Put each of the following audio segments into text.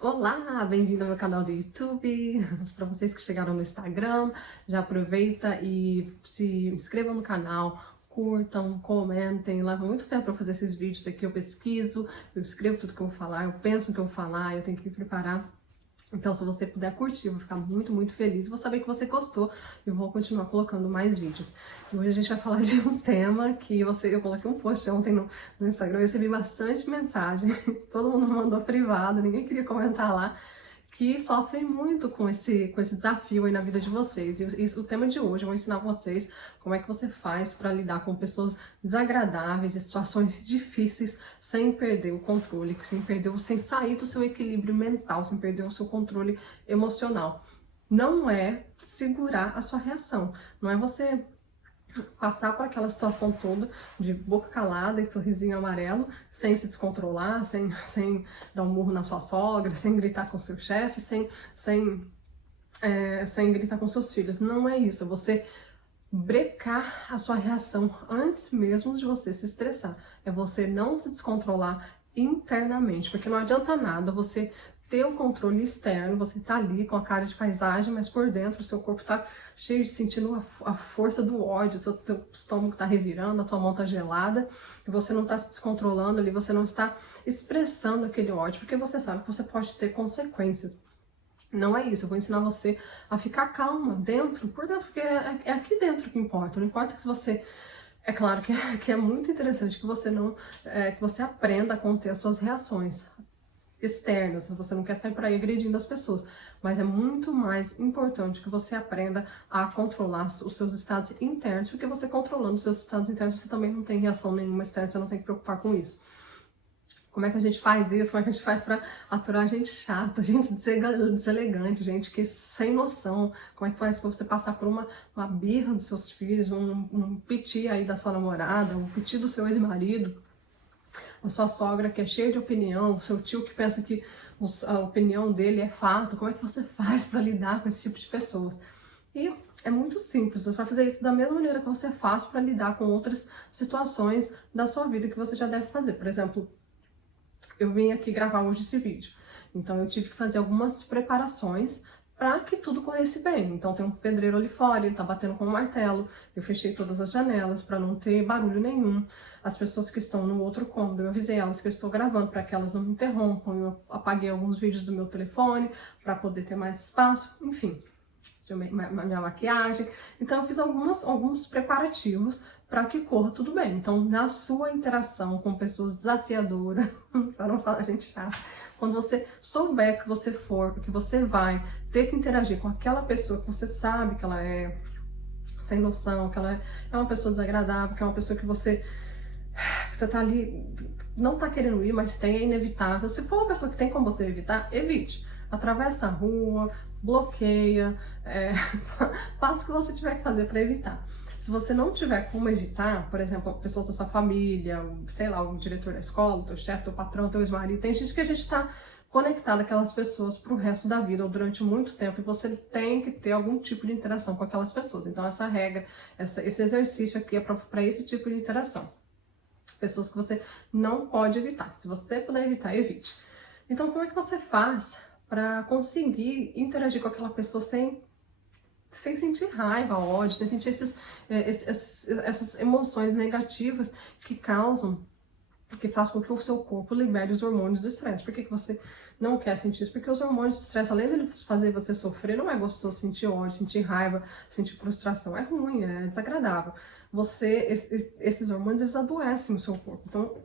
Olá, bem-vindo ao meu canal do YouTube. Para vocês que chegaram no Instagram, já aproveita e se inscrevam no canal, curtam, comentem. Leva muito tempo para fazer esses vídeos aqui, eu pesquiso, eu escrevo tudo que eu vou falar, eu penso o que eu vou falar, eu tenho que me preparar. Então, se você puder curtir, eu vou ficar muito feliz. Vou saber que você gostou e eu vou continuar colocando mais vídeos. E hoje a gente vai falar de um tema que eu coloquei um post ontem no Instagram, eu recebi bastante mensagem, todo mundo mandou privado, ninguém queria comentar lá, que sofrem muito com esse desafio aí na vida de vocês. E o tema de hoje, eu vou ensinar vocês como é que você faz para lidar com pessoas desagradáveis e situações difíceis sem perder o controle, sem sair do seu equilíbrio mental, sem perder o seu controle emocional. Não é segurar a sua reação, não é você passar por aquela situação toda de boca calada e sorrisinho amarelo, sem se descontrolar, sem dar um murro na sua sogra, sem gritar com seu chefe, sem gritar com seus filhos. Não é isso, é você brecar a sua reação antes mesmo de você se estressar. É você não se descontrolar internamente, porque não adianta nada você ter o controle externo, você tá ali com a cara de paisagem, mas por dentro o seu corpo tá cheio de sentindo a força do ódio, o teu estômago tá revirando, a tua mão tá gelada, e você não tá se descontrolando ali, você não está expressando aquele ódio, porque você sabe que você pode ter consequências. Não é isso, eu vou ensinar você a ficar calma por dentro, porque é aqui dentro que importa, não importa se você... É claro que é muito interessante que você não, que você aprenda a conter as suas reações externas, você não quer sair por aí agredindo as pessoas, mas é muito mais importante que você aprenda a controlar os seus estados internos, porque você controlando os seus estados internos, você também não tem reação nenhuma externa, você não tem que preocupar com isso. Como é que a gente faz isso? Como é que a gente faz pra aturar gente chata, gente deselegante, gente que sem noção? Como é que faz pra você passar por uma birra dos seus filhos, um piti aí da sua namorada, um piti do seu ex-marido, a sua sogra que é cheia de opinião, o seu tio que pensa que a opinião dele é fato? Como é que você faz pra lidar com esse tipo de pessoas? E é muito simples, você vai fazer isso da mesma maneira que você faz para lidar com outras situações da sua vida que você já deve fazer. Por exemplo, eu vim aqui gravar hoje esse vídeo, então eu tive que fazer algumas preparações para que tudo corresse bem. Então tem um pedreiro ali fora, ele tá batendo com um martelo, eu fechei todas as janelas para não ter barulho nenhum. As pessoas que estão no outro cômodo, eu avisei elas que eu estou gravando para que elas não me interrompam, eu apaguei alguns vídeos do meu telefone para poder ter mais espaço, enfim, minha maquiagem. Então eu fiz alguns preparativos para que corra tudo bem. Então, na sua interação com pessoas desafiadoras, para não falar gente chata, quando você souber que você vai ter que interagir com aquela pessoa que você sabe que ela é sem noção, que ela é uma pessoa desagradável, que é uma pessoa que você tá ali, não tá querendo ir, mas tem, é inevitável. Se for uma pessoa que tem como você evitar, evite. Atravessa a rua, bloqueia, faça o que você tiver que fazer para evitar. Se você não tiver como evitar, por exemplo, pessoas da sua família, sei lá, o diretor da escola, o teu chefe, teu patrão, teu ex-marido, tem gente que a gente está conectado àquelas pessoas pro resto da vida ou durante muito tempo, e você tem que ter algum tipo de interação com aquelas pessoas. Então essa regra, esse exercício aqui é para esse tipo de interação. Pessoas que você não pode evitar. Se você puder evitar, evite. Então como é que você faz para conseguir interagir com aquela pessoa sem sentir raiva, ódio, sem sentir essas emoções negativas que faz com que o seu corpo libere os hormônios do estresse? Por que você não quer sentir isso? Porque os hormônios do estresse, além de fazer você sofrer, não é gostoso sentir ódio, sentir raiva, sentir frustração. É ruim, é desagradável. Esses hormônios, eles adoecem o seu corpo. Então,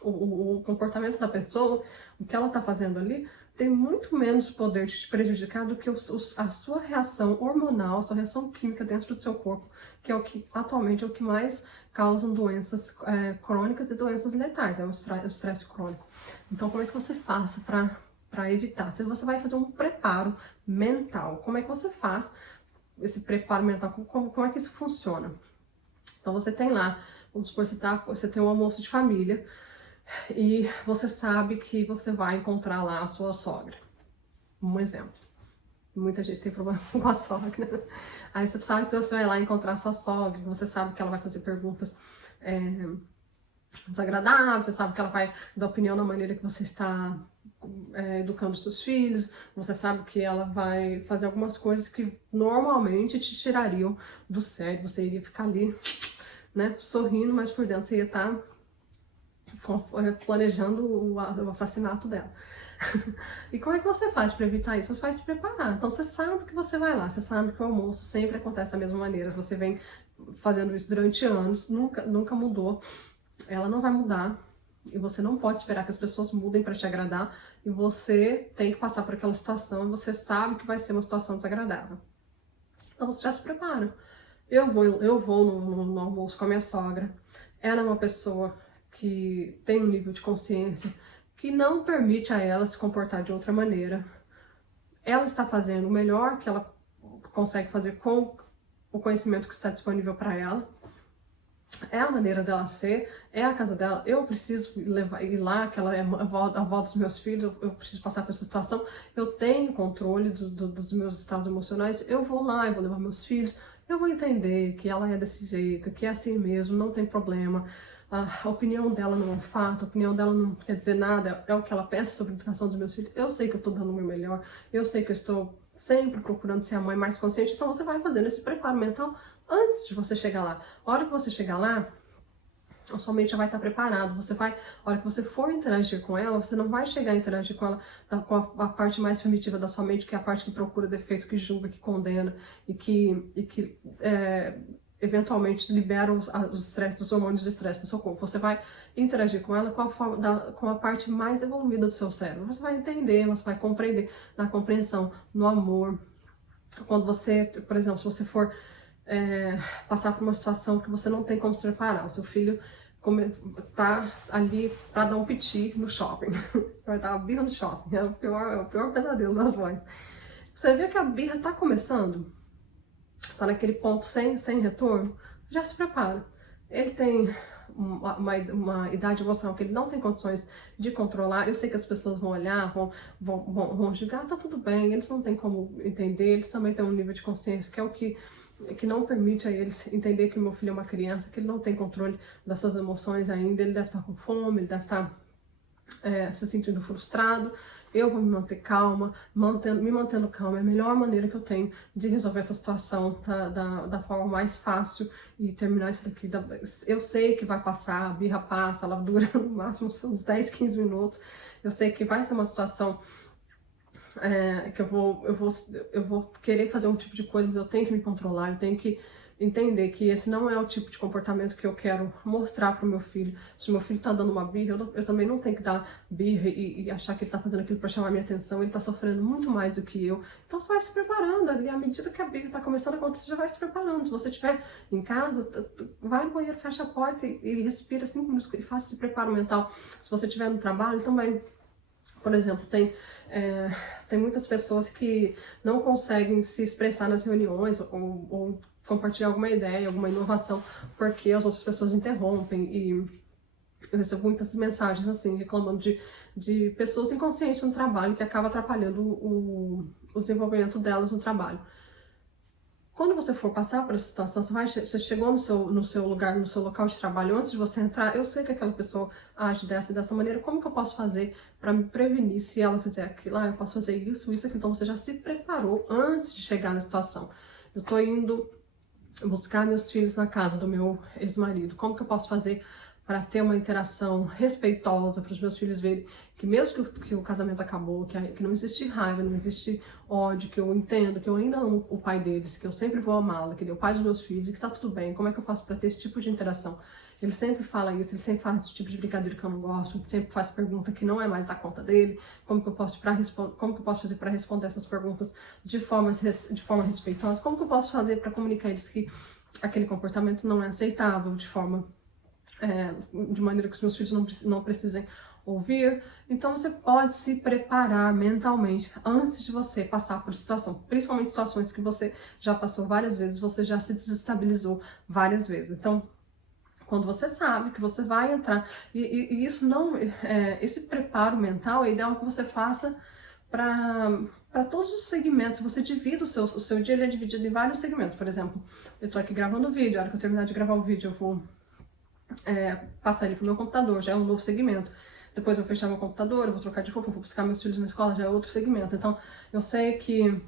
o comportamento da pessoa, o que ela está fazendo ali, tem muito menos poder de te prejudicar do que a sua reação hormonal, a sua reação química dentro do seu corpo, que é o que atualmente é o que mais causam doenças crônicas e doenças letais, é o estresse crônico. Então, como é que você faz para evitar? Se você vai fazer um preparo mental, como é que você faz esse preparo mental? Como é que isso funciona? Então, você tem lá, vamos supor, você tem um almoço de família, e você sabe que você vai encontrar lá a sua sogra. Um exemplo. Muita gente tem problema com a sogra. Aí você sabe que você vai lá encontrar a sua sogra, você sabe que ela vai fazer perguntas desagradáveis, você sabe que ela vai dar opinião da maneira que você está educando seus filhos, você sabe que ela vai fazer algumas coisas que normalmente te tirariam do sério, você iria ficar ali, né, sorrindo, mas por dentro você ia estar planejando o assassinato dela. E como é que você faz para evitar isso? Você vai se preparar. Então você sabe que você vai lá, você sabe que o almoço sempre acontece da mesma maneira. Você vem fazendo isso durante anos, nunca mudou. Ela não vai mudar. E você não pode esperar que as pessoas mudem para te agradar. E você tem que passar por aquela situação e você sabe que vai ser uma situação desagradável. Então você já se prepara. Eu vou no almoço com a minha sogra. Ela é uma pessoa que tem um nível de consciência que não permite a ela se comportar de outra maneira. Ela está fazendo o melhor que ela consegue fazer com o conhecimento que está disponível para ela. É a maneira dela ser, é a casa dela. Eu preciso ir lá, que ela é a avó dos meus filhos, eu preciso passar por essa situação. Eu tenho controle dos meus estados emocionais. Eu vou lá, eu vou levar meus filhos. Eu vou entender que ela é desse jeito, que é assim mesmo, não tem problema. A opinião dela não é um fato, a opinião dela não quer dizer nada, é o que ela pensa sobre a educação dos meus filhos. Eu sei que eu estou dando o meu melhor, eu sei que eu estou sempre procurando ser a mãe mais consciente, então você vai fazendo esse preparo mental antes de você chegar lá. A hora que você chegar lá, a sua mente já vai estar preparada. A hora que você for interagir com ela, você não vai chegar a interagir com ela com a parte mais primitiva da sua mente, que é a parte que procura defeitos, que julga, que condena e que eventualmente libera os estresse, dos hormônios de estresse no seu corpo. Você vai interagir com ela com a parte mais evoluída do seu cérebro. Você vai entender, você vai compreender, na compreensão, no amor. Quando você, por exemplo, se você for passar por uma situação que você não tem como se preparar, o seu filho tá ali para dar um piti no shopping, vai dar uma birra no shopping, é o pior pesadelo das mães. Você vê que a birra tá começando, tá naquele ponto sem retorno, já se prepara. Ele tem uma idade emocional que ele não tem condições de controlar. Eu sei que as pessoas vão olhar, vão julgar, tá tudo bem, eles não têm como entender, eles também têm um nível de consciência que é o que não permite a eles entender que o meu filho é uma criança, que ele não tem controle das suas emoções ainda, ele deve estar com fome, ele deve estar se sentindo frustrado. Eu vou me manter calma, me mantendo calma é a melhor maneira que eu tenho de resolver essa situação da forma mais fácil e terminar isso daqui. Eu sei que vai passar, a birra passa, ela dura no máximo uns 10, 15 minutos. Eu sei que vai ser uma situação que eu vou querer fazer um tipo de coisa, mas eu tenho que me controlar, eu tenho que entender que esse não é o tipo de comportamento que eu quero mostrar para o meu filho. Se o meu filho está dando uma birra, eu também não tenho que dar birra e achar que ele está fazendo aquilo para chamar minha atenção, ele está sofrendo muito mais do que eu. Então você vai se preparando ali, à medida que a birra está começando a acontecer, você já vai se preparando. Se você estiver em casa, vai no banheiro, fecha a porta e respira 5 minutos e faça esse preparo mental. Se você estiver no trabalho, também, por exemplo, tem muitas pessoas que não conseguem se expressar nas reuniões ou compartilhar alguma ideia, alguma inovação, porque as outras pessoas interrompem. E eu recebo muitas mensagens assim, reclamando de pessoas inconscientes no trabalho que acaba atrapalhando o desenvolvimento delas no trabalho. Quando você for passar por essa situação, você chegou no seu lugar, no seu local de trabalho, antes de você entrar, eu sei que aquela pessoa age dessa maneira, como que eu posso fazer para me prevenir se ela fizer aquilo? Eu posso fazer isso, aquilo. Então você já se preparou antes de chegar na situação. Eu tô indo buscar meus filhos na casa do meu ex-marido. Como que eu posso fazer para ter uma interação respeitosa, para os meus filhos verem que mesmo que o casamento acabou, que não existe raiva, não existe ódio, que eu entendo, que eu ainda amo o pai deles, que eu sempre vou amá-lo, que ele é o pai dos meus filhos e que tá tudo bem. Como é que eu faço para ter esse tipo de interação? Ele sempre fala isso, ele sempre faz esse tipo de brincadeira que eu não gosto, ele sempre faz pergunta que não é mais da conta dele. Como que eu posso fazer para responder essas perguntas de forma respeitosa? Como que eu posso fazer para comunicar a eles que aquele comportamento não é aceitável de maneira que os meus filhos não precisem ouvir? Então você pode se preparar mentalmente antes de você passar por situação, principalmente situações que você já passou várias vezes, você já se desestabilizou várias vezes. Então, quando você sabe que você vai entrar, e isso não, esse preparo mental é ideal que você faça para todos os segmentos. Você divide o seu dia, ele é dividido em vários segmentos. Por exemplo, eu tô aqui gravando o vídeo, a hora que eu terminar de gravar o vídeo, eu vou passar ele pro meu computador, já é um novo segmento. depois eu vou fechar meu computador, eu vou trocar de roupa, eu vou buscar meus filhos na escola, já é outro segmento. Então, eu sei que,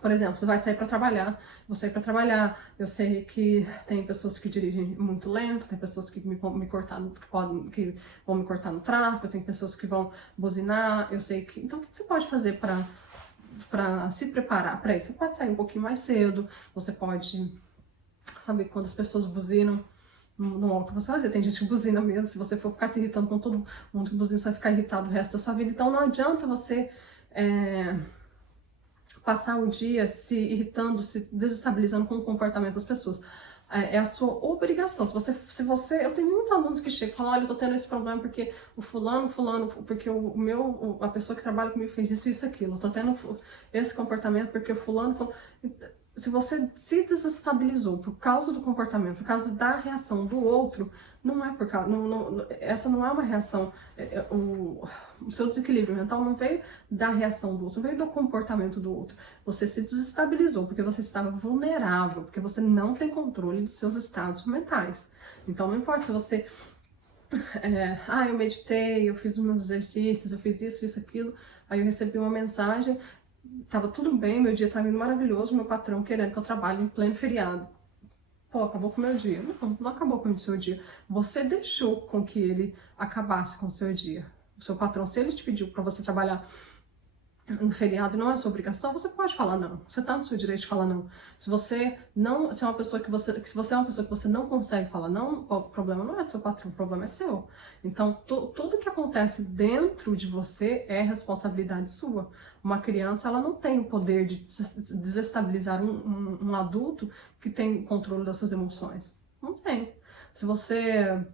por exemplo, você vai sair para trabalhar, vou sair para trabalhar, eu sei que tem pessoas que dirigem muito lento, tem pessoas que vão me cortar no tráfego, tem pessoas que vão buzinar, eu sei que... Então, o que você pode fazer para se preparar para isso? Você pode sair um pouquinho mais cedo, você pode saber quando as pessoas buzinam, não é o que você vai fazer. Tem gente que buzina mesmo, se você for ficar se irritando com todo mundo que buzina, você vai ficar irritado o resto da sua vida. Então não adianta você passar o dia se irritando, se desestabilizando com o comportamento das pessoas. É a sua obrigação. Eu tenho muitos alunos que chegam e falam, olha, eu tô tendo esse problema porque o fulano, porque a pessoa que trabalha comigo fez isso, aquilo. Eu tô tendo esse comportamento porque o fulano. Se você se desestabilizou por causa do comportamento, por causa da reação do outro, não é por causa, essa não é uma reação, o seu desequilíbrio mental não veio da reação do outro, não veio do comportamento do outro. Você se desestabilizou porque você estava vulnerável, porque você não tem controle dos seus estados mentais. Então não importa se você, eu meditei, eu fiz os meus exercícios, eu fiz isso, fiz aquilo, aí eu recebi uma mensagem, tava tudo bem, meu dia tava indo maravilhoso, meu patrão querendo que eu trabalhe em pleno feriado. Pô, acabou com o meu dia. Não acabou com o seu dia. Você deixou com que ele acabasse com o seu dia. O seu patrão, se ele te pediu para você trabalhar no feriado e não é sua obrigação, você pode falar não. Você tá no seu direito de falar não. Se você é uma pessoa que você não consegue falar não, o problema não é do seu patrão, o problema é seu. Então, tudo que acontece dentro de você é responsabilidade sua. Uma criança, ela não tem o poder de desestabilizar um adulto que tem controle das suas emoções. Não tem. Se você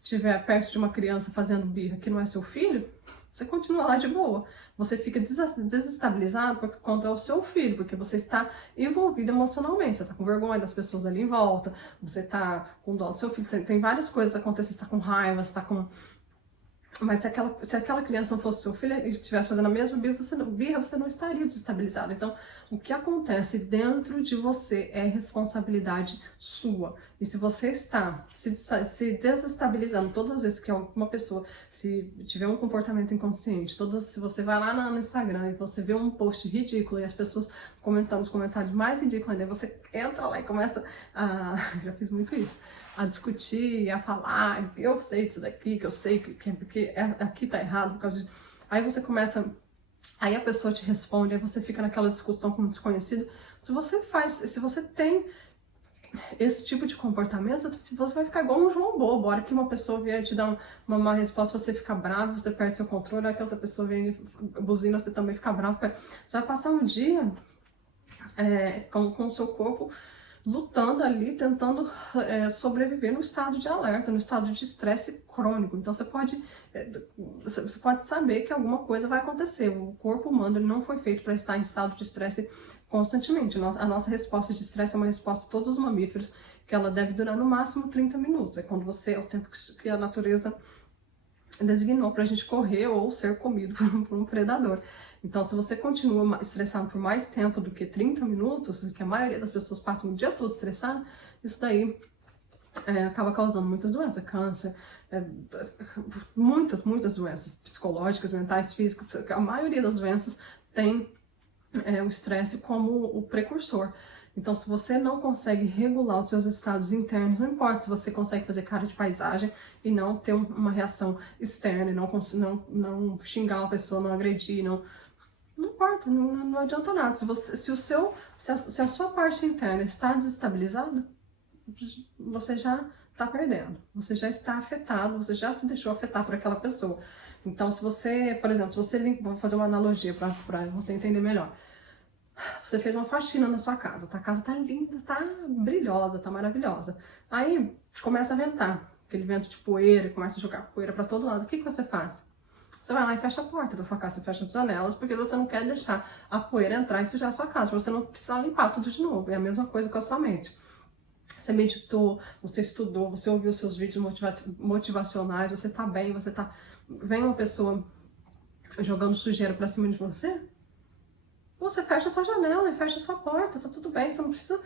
estiver perto de uma criança fazendo birra que não é seu filho, você continua lá de boa. Você fica desestabilizado quando é o seu filho, porque você está envolvido emocionalmente. Você está com vergonha das pessoas ali em volta, você está com dó do seu filho. Tem várias coisas acontecendo, você está com raiva, você está com... Mas se aquela criança não fosse seu filho e estivesse fazendo a mesma birra, você não estaria desestabilizado. Então, o que acontece dentro de você é responsabilidade sua. E se você está se desestabilizando todas as vezes que alguma pessoa, se tiver um comportamento inconsciente, se você vai lá no Instagram e você vê um post ridículo e as pessoas comentando os comentários mais ridículos ainda, você entra lá e começa a... Já fiz muito isso. A discutir, a falar, eu sei disso daqui, que eu sei que porque aqui tá errado, por causa de... Aí você começa, aí a pessoa te responde, aí você fica naquela discussão com um desconhecido. Se você tem esse tipo de comportamento, você vai ficar igual um João Bobo. A hora que uma pessoa vier te dar uma resposta, você fica bravo, você perde seu controle, a hora que outra pessoa vem e buzina, você também fica bravo. Você vai passar um dia com o seu corpo lutando ali, tentando sobreviver no estado de alerta, no estado de estresse crônico. Então você pode saber que alguma coisa vai acontecer. O corpo humano ele não foi feito para estar em estado de estresse constantemente. A nossa resposta de estresse é uma resposta de todos os mamíferos, que ela deve durar no máximo 30 minutos. É quando é o tempo que a natureza designou para a gente correr ou ser comido por um predador. Então, se você continua estressado por mais tempo do que 30 minutos, que a maioria das pessoas passam o dia todo estressado, isso daí acaba causando muitas doenças, câncer, muitas doenças psicológicas, mentais, físicas. A maioria das doenças tem o estresse como o precursor. Então, se você não consegue regular os seus estados internos, não importa se você consegue fazer cara de paisagem e não ter uma reação externa, não xingar uma pessoa, não agredir, não importa, não adianta nada. Se a sua parte interna está desestabilizada, você já está perdendo, você já está afetado, você já se deixou afetar por aquela pessoa. Então, se você, por exemplo, vou fazer uma analogia para você entender melhor. Você fez uma faxina na sua casa, a casa tá linda, tá brilhosa, tá maravilhosa. Aí começa a ventar, aquele vento de poeira, começa a jogar poeira para todo lado. O que você faz? Você vai lá e fecha a porta da sua casa, você fecha as janelas, porque você não quer deixar a poeira entrar e sujar a sua casa, pra você não precisar limpar tudo de novo. É a mesma coisa com a sua mente. Você meditou, você estudou, você ouviu seus vídeos motivacionais, você tá bem, vem uma pessoa jogando sujeira pra cima de você, você fecha a sua janela e fecha a sua porta, tá tudo bem, você não precisa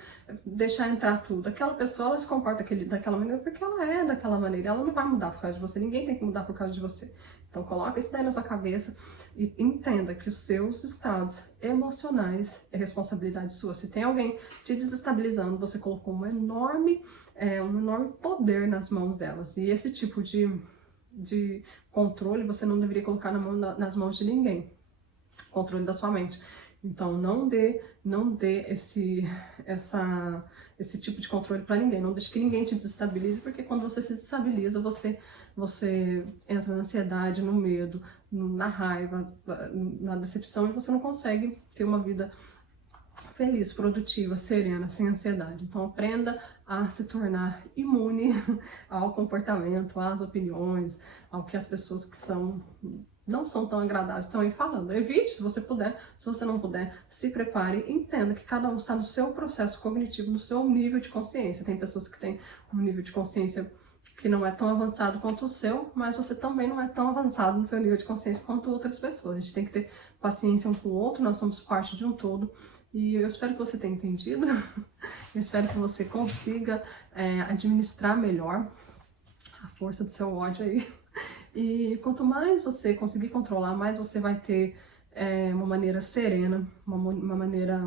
deixar entrar tudo. Aquela pessoa, ela se comporta daquela maneira porque ela é daquela maneira, ela não vai mudar por causa de você, ninguém tem que mudar por causa de você. Então coloca isso daí na sua cabeça e entenda que os seus estados emocionais é responsabilidade sua. Se tem alguém te desestabilizando, você colocou um enorme poder nas mãos delas. E esse tipo de controle você não deveria colocar nas mãos de ninguém. Controle da sua mente. Então não dê esse tipo de controle para ninguém. Não deixe que ninguém te desestabilize, porque quando você se desestabiliza, você entra na ansiedade, no medo, na raiva, na decepção, e você não consegue ter uma vida feliz, produtiva, serena, sem ansiedade. Então aprenda a se tornar imune ao comportamento, às opiniões, ao que as pessoas que não são tão agradáveis estão aí falando. Evite, se você puder. Se você não puder, se prepare. Entenda que cada um está no seu processo cognitivo, no seu nível de consciência. Tem pessoas que têm um nível de consciência que não é tão avançado quanto o seu, mas você também não é tão avançado no seu nível de consciência quanto outras pessoas. A gente tem que ter paciência um com o outro, nós somos parte de um todo. E eu espero que você tenha entendido. Eu espero que você consiga administrar melhor a força do seu ódio aí. E quanto mais você conseguir controlar, mais você vai ter uma maneira serena, uma maneira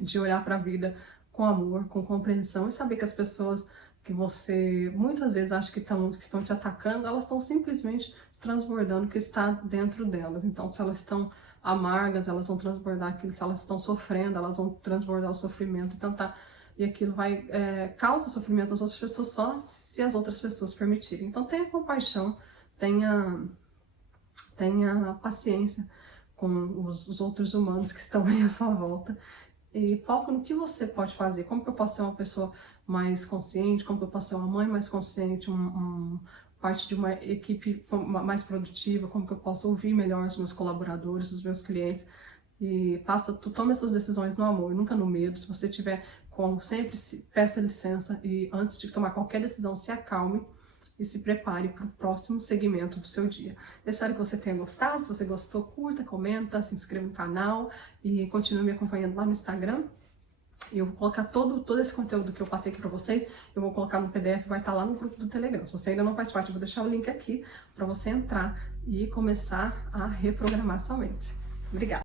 de olhar para a vida com amor, com compreensão e saber que as pessoas que você muitas vezes acha que estão te atacando, elas estão simplesmente transbordando o que está dentro delas. Então, se elas estão amargas, elas vão transbordar aquilo. Se elas estão sofrendo, elas vão transbordar o sofrimento. Então, e aquilo vai causa sofrimento nas outras pessoas só se as outras pessoas permitirem. Então tenha compaixão, tenha paciência com os outros humanos que estão aí à sua volta e foca no que você pode fazer. Como que eu posso ser uma pessoa mais consciente, como que eu posso ser uma mãe mais consciente, parte de uma equipe mais produtiva, como que eu posso ouvir melhor os meus colaboradores, os meus clientes. E tome essas decisões no amor, nunca no medo. Se você tiver como, sempre peça licença e antes de tomar qualquer decisão, se acalme e se prepare para o próximo segmento do seu dia. Eu espero que você tenha gostado. Se você gostou, curta, comenta, se inscreva no canal e continue me acompanhando lá no Instagram. E eu vou colocar todo esse conteúdo que eu passei aqui para vocês, eu vou colocar no PDF, vai estar lá no grupo do Telegram. Se você ainda não faz parte, eu vou deixar o link aqui para você entrar e começar a reprogramar sua mente. Obrigada!